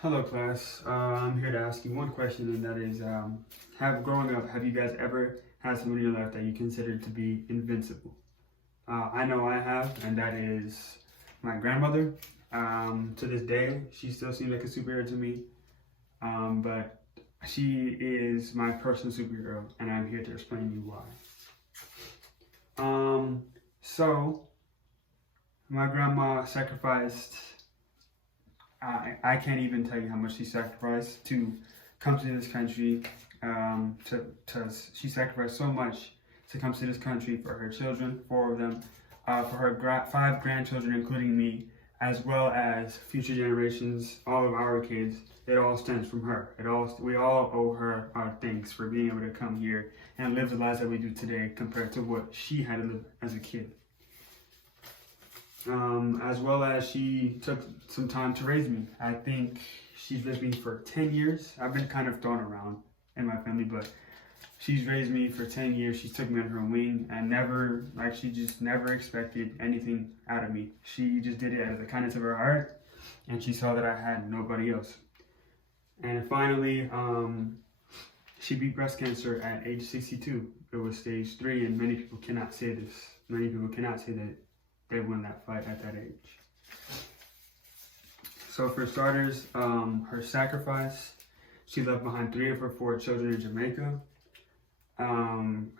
Hello, class. I'm here to ask you one question, and that is, growing up, have you guys ever had someone in your life that you considered to be invincible? I know I have, and that is my grandmother. To this day, she still seems like a superhero to me, but she is my personal superhero, and I'm here to explain to you why. Um, so, my grandma sacrificed. I can't even tell you how much she sacrificed to come to this country. She sacrificed so much to come to this country for her children, four of them, for her five grandchildren, including me, as well as future generations, all of our kids. It all stems from her. We all owe her our thanks for being able to come here and live the lives that we do today compared to what she had to live as a kid. As well as she took some time to raise me. I think she's raised me for 10 years. I've been kind of thrown around in my family, but she's raised me for 10 years. She took me under her wing and she just never expected anything out of me. She just did it out of the kindness of her heart, and she saw that I had nobody else. And finally, she beat breast cancer at age 62. It was stage 3, and many people cannot say this. Many people cannot say that they won that fight at that age. So for starters, her sacrifice, she left behind 3 of her 4 children in Jamaica.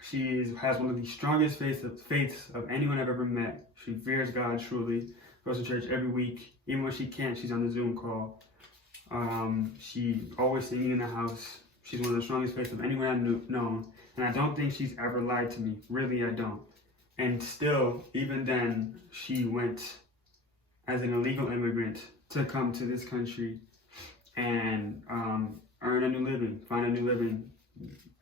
She has one of the strongest faiths of anyone I've ever met. She fears God truly, goes to church every week. Even when she can't, she's on the Zoom call. She always singing in the house. She's one of the strongest faiths of anyone I've known. And I don't think she's ever lied to me. Really, I don't. And still, even then, she went as an illegal immigrant to come to this country and earn a new living, find a new living,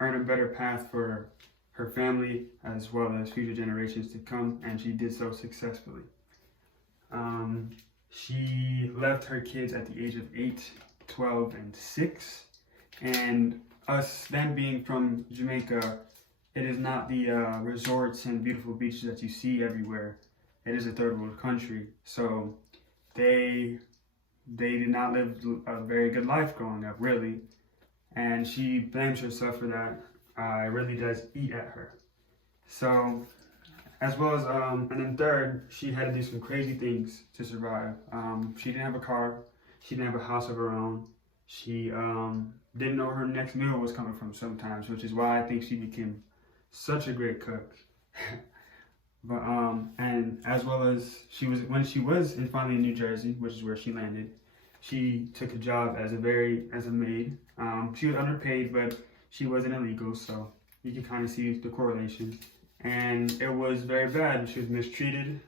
earn a better path for her family as well as future generations to come, and she did so successfully. She left her kids at the age of 8, 12, and 6, and us then being from Jamaica, it is not the resorts and beautiful beaches that you see everywhere. It is a third world country, so they did not live a very good life growing up, really. And she blames herself for that. It really does eat at her. So, as well as, and then third, she had to do some crazy things to survive. She didn't have a car. She didn't have a house of her own. She didn't know where her next meal was coming from sometimes, which is why I think she became such a great cook. But and as well as when she was finally in New Jersey, which is where she landed, she took a job as a maid. She was underpaid, but she wasn't illegal, so you can kind of see the correlation. And it was very bad. She was mistreated.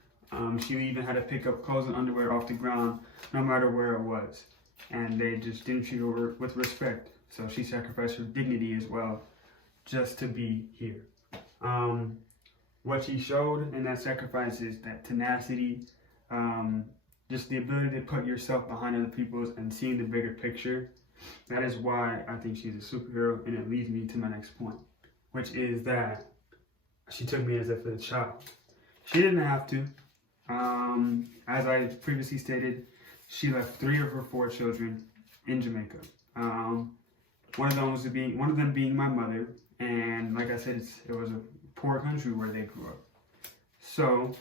She even had to pick up clothes and underwear off the ground, no matter where it was. And they just didn't treat her with respect. So she sacrificed her dignity as well, just to be here. What she showed in that sacrifice is that tenacity, just the ability to put yourself behind other people's and seeing the bigger picture. That is why I think she's a superhero, and it leads me to my next point, which is that she took me as if a child. She didn't have to. As I previously stated, she left 3 of her 4 children in Jamaica. One of them being my mother, and like I said, it was a poor country where they grew up. So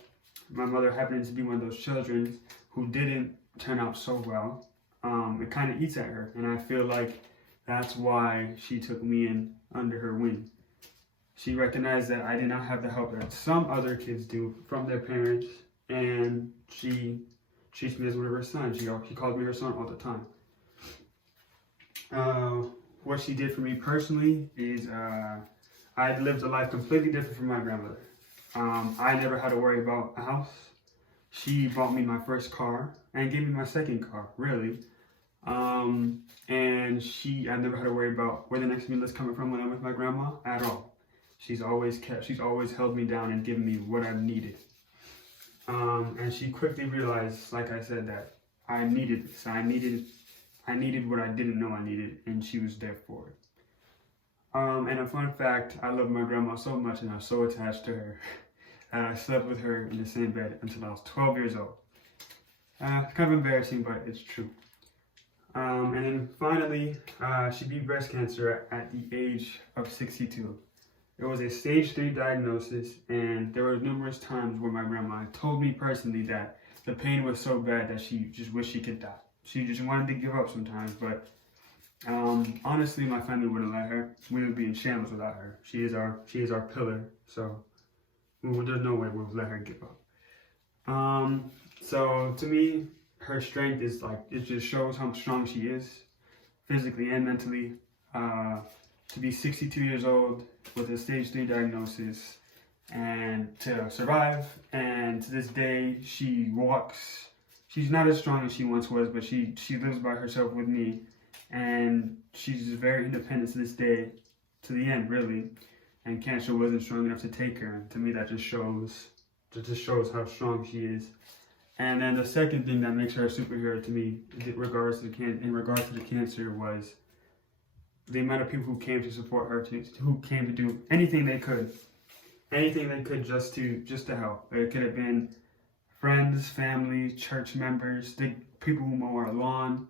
my mother happened to be one of those children who didn't turn out so well. It kind of eats at her, and I feel like that's why she took me in under her wing. She recognized that I did not have the help that some other kids do from their parents, and she treats me as one of her sons. She calls me her son all the time. What she did for me personally is I lived a life completely different from my grandmother. I never had to worry about a house. She bought me my first car and gave me my second car, really. And I never had to worry about where the next meal is coming from when I'm with my grandma at all. She's always held me down and given me what I needed. And she quickly realized, like I said, that I needed this. I needed what I didn't know I needed, and she was there for it. And a fun fact, I love my grandma so much and I'm so attached to her that I slept with her in the same bed until I was 12 years old. It's kind of embarrassing, but it's true. And then finally, she beat breast cancer at the age of 62. It was a stage 3 diagnosis, and there were numerous times where my grandma told me personally that the pain was so bad that she just wished she could die. She just wanted to give up sometimes, but honestly, my family wouldn't let her. We would be in shambles without her. She is our pillar, so there's no way we would let her give up. So to me, her strength is like, it just shows how strong she is, physically and mentally. To be 62 years old with a stage 3 diagnosis and to survive, and to this day she walks. She's not as strong as she once was, but she lives by herself with me, and she's very independent to this day, to the end really. And cancer wasn't strong enough to take her. And to me, that just shows how strong she is. And then the second thing that makes her a superhero to me, in regards to the cancer, was the amount of people who came to support her, who came to do anything they could just to help. It could have been friends, family, church members, the people who mow our lawn.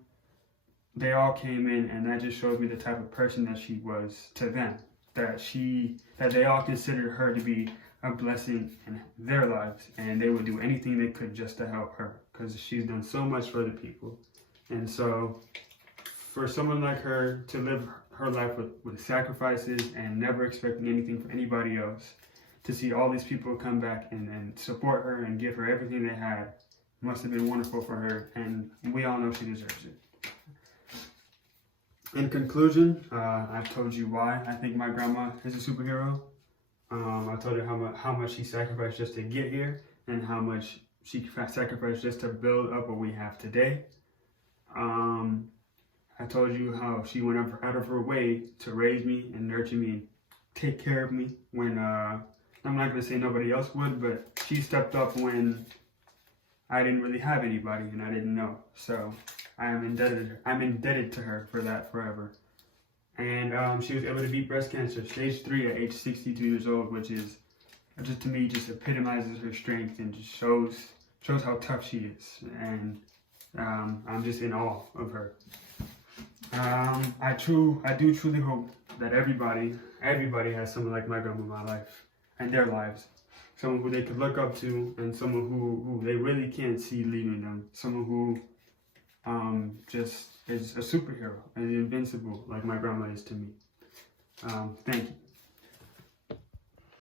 They all came in, and that just shows me the type of person that she was to them. That they all considered her to be a blessing in their lives, and they would do anything they could just to help her, because she's done so much for the people. And so for someone like her to live her life with sacrifices and never expecting anything from anybody else, to see all these people come back and support her and give her everything they had, must have been wonderful for her, and we all know she deserves it. In conclusion, I've told you why I think my grandma is a superhero. I told you how much she sacrificed just to get here, and how much she sacrificed just to build up what we have today. I told you how she went out of her way to raise me and nurture me and take care of me when, I'm not going to say nobody else would, but she stepped up when I didn't really have anybody and I didn't know. So I'm indebted to her for that forever. And she was able to beat breast cancer, stage 3 at age 62 years old, which is, just to me, just epitomizes her strength and just shows how tough she is. And I'm just in awe of her. I do truly hope that everybody has someone like my grandma in my life, in their lives. Someone who they could look up to, and someone who they really can't see leaving them. Someone who just is a superhero and invincible like my grandma is to me. Thank you.